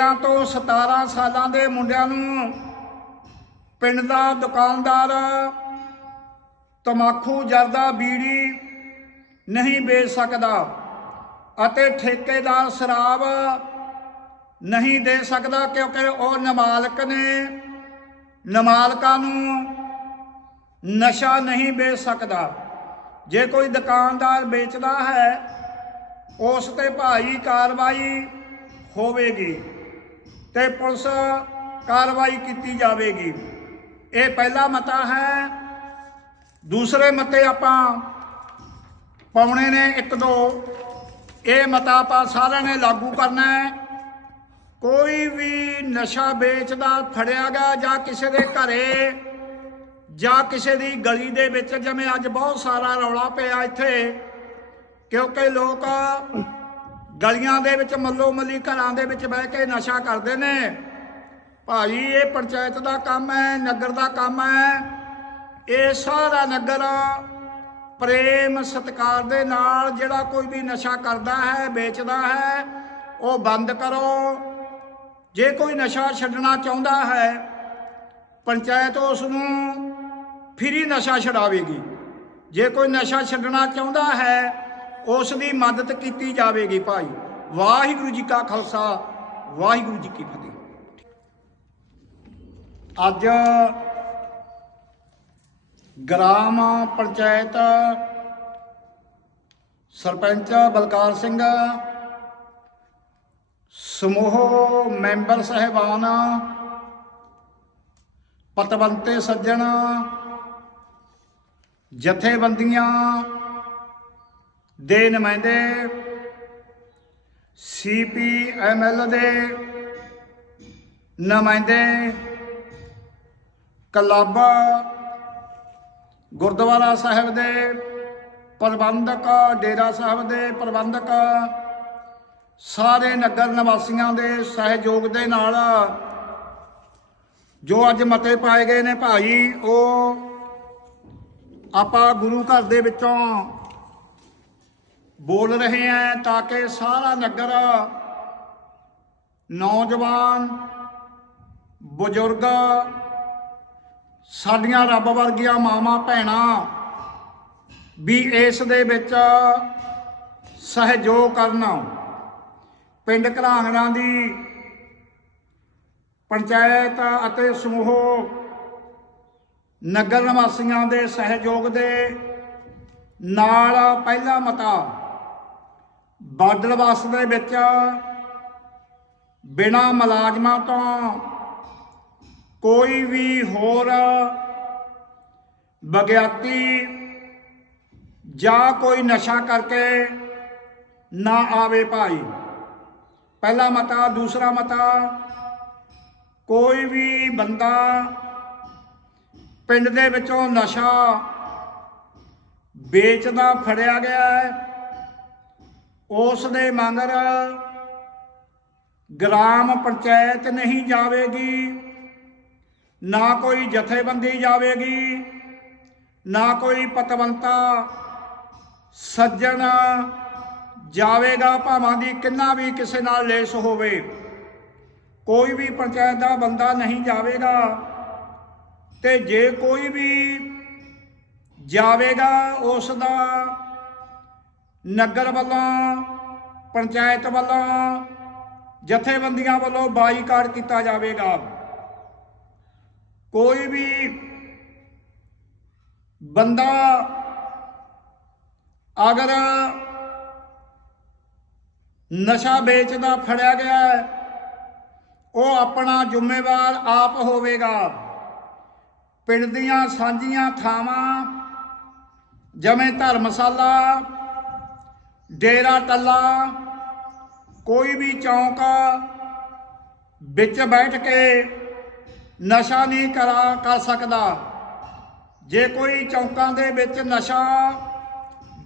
13 ਤੋਂ 17 ਸਾਲਾਂ ਦੇ ਮੁੰਡਿਆਂ ਨੂੰ ਪਿੰਡ ਦਾ ਦੁਕਾਨਦਾਰ ਤਮਾਕੂ ਜਰਦਾ ਬੀੜੀ ਨਹੀਂ ਵੇਚ ਸਕਦਾ ਅਤੇ ਠੇਕੇਦਾਰ ਸ਼ਰਾਬ ਨਹੀਂ ਦੇ ਸਕਦਾ ਕਿਉਂਕਿ ਉਹ ਨਮਾਲਕ ਨੇ, ਨਮਾਲਕਾਂ ਨੂੰ ਨਸ਼ਾ ਨਹੀਂ ਵੇਚ ਸਕਦਾ। ਜੇ ਕੋਈ ਦੁਕਾਨਦਾਰ ਵੇਚਦਾ ਹੈ, ਉਸ ਤੇ ਭਾਈ ਕਾਰਵਾਈ ਹੋਵੇਗੀ। ਤੇ ਪੁਲਿਸ ਕਾਰਵਾਈ ਕੀਤੀ ਜਾਵੇਗੀ। ਇਹ ਪਹਿਲਾ ਮਤਾ ਹੈ। ਦੂਸਰੇ ਮਤੇ ਆਪਾਂ ਪਾਉਣੇ ਨੇ ਇੱਕ ਦੋ। ਇਹ ਮਤਾ ਆਪਾਂ ਸਾਰਿਆਂ ਨੇ ਲਾਗੂ ਕਰਨਾ ਹੈ। ਕੋਈ ਵੀ ਨਸ਼ਾ ਵੇਚਦਾ ਫੜਿਆ ਗਿਆ ਜਾਂ ਕਿਸੇ ਦੇ ਘਰੇ ਜਾਂ ਕਿਸੇ ਦੀ ਗਲੀ ਦੇ ਵਿੱਚ, ਜਿਵੇਂ ਅੱਜ ਬਹੁਤ ਸਾਰਾ ਰੌਲਾ ਪਿਆ ਇੱਥੇ, ਕਿਉਂਕਿ ਲੋਕ ਗਲੀਆਂ ਦੇ ਵਿੱਚ ਮੱਲੋ ਮੱਲੀ ਘਰਾਂ ਦੇ ਵਿੱਚ ਬਹਿ ਕੇ ਨਸ਼ਾ ਕਰਦੇ ਨੇ। ਭਾਈ, ਇਹ ਪੰਚਾਇਤ ਦਾ ਕੰਮ ਹੈ, ਨਗਰ ਦਾ ਕੰਮ ਹੈ। ਇਹ ਸਾਰਾ ਨਗਰ ਪ੍ਰੇਮ ਸਤਿਕਾਰ ਦੇ ਨਾਲ ਜਿਹੜਾ ਕੋਈ ਵੀ ਨਸ਼ਾ ਕਰਦਾ ਹੈ, ਵੇਚਦਾ ਹੈ, ਉਹ ਬੰਦ ਕਰੋ। ਜੇ ਕੋਈ ਨਸ਼ਾ ਛੱਡਣਾ ਚਾਹੁੰਦਾ ਹੈ, ਪੰਚਾਇਤ ਉਸ ਨੂੰ ਫ੍ਰੀ ਨਸ਼ਾ ਛਡਾਵੇਗੀ। ਜੇ ਕੋਈ ਨਸ਼ਾ ਛੱਡਣਾ ਚਾਹੁੰਦਾ ਹੈ ਉਸ ਦੀ ਮਦਦ ਕੀਤੀ ਜਾਵੇਗੀ ਭਾਈ। ਵਾਹਿਗੁਰੂ ਜੀ ਕਾ ਖਾਲਸਾ, ਵਾਹਿਗੁਰੂ ਜੀ ਕੀ ਫਤਿਹ। ਅੱਜ ਗ੍ਰਾਮ ਪੰਚਾਇਤ ਸਰਪੰਚ ਬਲਕਾਰ ਸਿੰਘ, ਸਮੂਹ ਮੈਂਬਰ ਸਹਿਬਾਨ, ਪਤਵੰਤੇ ਸੱਜਣ, ਜਥੇਬੰਦੀਆਂ ਦੇ ਨੁਮਾਇੰਦੇ ਸੀਪੀਐਮਐਲ ਦੇ ਨੁਮਾਇੰਦੇ ਕਲੱਬ ਗੁਰਦੁਆਰਾ ਸਾਹਿਬ ਦੇ ਪ੍ਰਬੰਧਕ, ਡੇਰਾ ਸਾਹਿਬ ਦੇ ਪ੍ਰਬੰਧਕ, ਸਾਰੇ ਨਗਰ ਨਿਵਾਸੀਆਂ ਦੇ ਸਹਿਯੋਗ ਦੇ ਨਾਲ ਜੋ ਅੱਜ ਮਤੇ ਪਾਏ ਗਏ ਨੇ ਭਾਈ, ਉਹ ਆਪਾਂ ਗੁਰੂ ਘਰ ਦੇ ਵਿੱਚੋਂ ਬੋਲ ਰਹੇ ਹਾਂ ਤਾਂ ਕਿ ਸਾਰਾ ਨਗਰ ਨੌਜਵਾਨ, ਬਜ਼ੁਰਗ, ਸਾਡੀਆਂ ਰੱਬ ਵਰਗੀਆਂ ਮਾਵਾਂ ਭੈਣਾਂ ਵੀ ਇਸ ਦੇ ਵਿੱਚ ਸਹਿਯੋਗ ਕਰਨਾ। ਪਿੰਡ ਘਰਾਂਗਣਾ ਦੀ ਪੰਚਾਇਤ ਅਤੇ ਸਮੂਹ ਨਗਰ ਨਿਵਾਸੀਆਂ ਦੇ ਸਹਿਯੋਗ ਦੇ ਨਾਲ ਪਹਿਲਾ ਮਤਾ ਬਾਦਲ ਵਸ ਦੇ ਵਿੱਚ ਬਿਨਾ ਮੁਲਾਜ਼ਮਾਂ ਤੋਂ ਕੋਈ ਵੀ ਹੋਰ ਬਗਿਆਤੀ ਜਾਂ ਕੋਈ ਨਸ਼ਾ ਕਰਕੇ ਨਾ ਆਵੇ ਭਾਈ। ਪਹਿਲਾ ਮਤਾ, ਦੂਸਰਾ ਮਤਾ, ਕੋਈ ਵੀ ਬੰਦਾ ਪਿੰਡ ਦੇ ਵਿੱਚੋਂ ਨਸ਼ਾ ਵੇਚਦਾ, ਫੜਿਆ ਗਿਆ ਹੈ। ਉਸ ਦੇ ਮੰਗਰ ਗ੍ਰਾਮ ਪੰਚਾਇਤ ਨਹੀਂ ਜਾਵੇਗੀ, ਨਾ ਕੋਈ ਜਥੇਬੰਦੀ ਜਾਵੇਗੀ, ਨਾ ਕੋਈ ਪਤਵੰਤਾ ਸੱਜਣ ਜਾਵੇਗਾ, ਭਾਵਾਂ ਦੀ ਕਿੰਨਾ ਵੀ ਕਿਸੇ ਨਾਲ ਲੇਸ ਹੋਵੇ। ਕੋਈ ਵੀ ਪੰਚਾਇਤ ਦਾ ਬੰਦਾ ਨਹੀਂ ਜਾਵੇਗਾ ਤੇ ਜੇ ਕੋਈ ਵੀ ਜਾਵੇਗਾ ਉਸ ਦਾ ਨਗਰ ਵੱਲੋਂ, ਪੰਚਾਇਤ ਵੱਲੋਂ, ਜਥੇਬੰਦੀਆਂ ਵੱਲੋਂ ਬਾਈਕਾਟ ਕੀਤਾ ਜਾਵੇਗਾ। ਕੋਈ ਵੀ ਬੰਦਾ ਅਗਰ ਨਸ਼ਾ ਵੇਚਦਾ ਫੜਿਆ ਗਿਆ ਉਹ ਆਪਣਾ ਜ਼ਿੰਮੇਵਾਰ ਆਪ ਹੋਵੇਗਾ। ਪਿੰਡ ਦੀਆਂ ਸਾਂਝੀਆਂ ਥਾਵਾਂ, ਜਿਵੇਂ ਧਰਮਸ਼ਾਲਾ ਡੇਰਾ ਟੱਲਾ, ਕੋਈ ਵੀ ਚੌਂਕ ਵਿੱਚ ਬੈਠ ਕੇ ਨਸ਼ਾ ਨਹੀਂ ਕਰਾ ਕਰ ਸਕਦਾ। ਜੇ ਕੋਈ ਚੌਂਕਾਂ ਦੇ ਵਿੱਚ ਨਸ਼ਾ,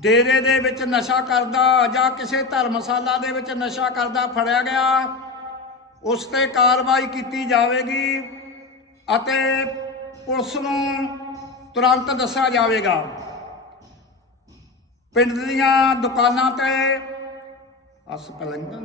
ਡੇਰੇ ਦੇ ਵਿੱਚ ਨਸ਼ਾ ਕਰਦਾ ਜਾਂ ਕਿਸੇ ਧਰਮਸ਼ਾਲਾ ਦੇ ਵਿੱਚ ਨਸ਼ਾ ਕਰਦਾ ਫੜਿਆ ਗਿਆ, ਉਸ ਤੇ ਕਾਰਵਾਈ ਕੀਤੀ ਜਾਵੇਗੀ ਅਤੇ ਪੁਲਿਸ ਨੂੰ ਤੁਰੰਤ ਦੱਸਿਆ ਜਾਵੇਗਾ। ਪਿੰਡ ਦੀਆਂ ਦੁਕਾਨਾਂ ਤੇ ਅਸ ਪਲੰਗਾਂ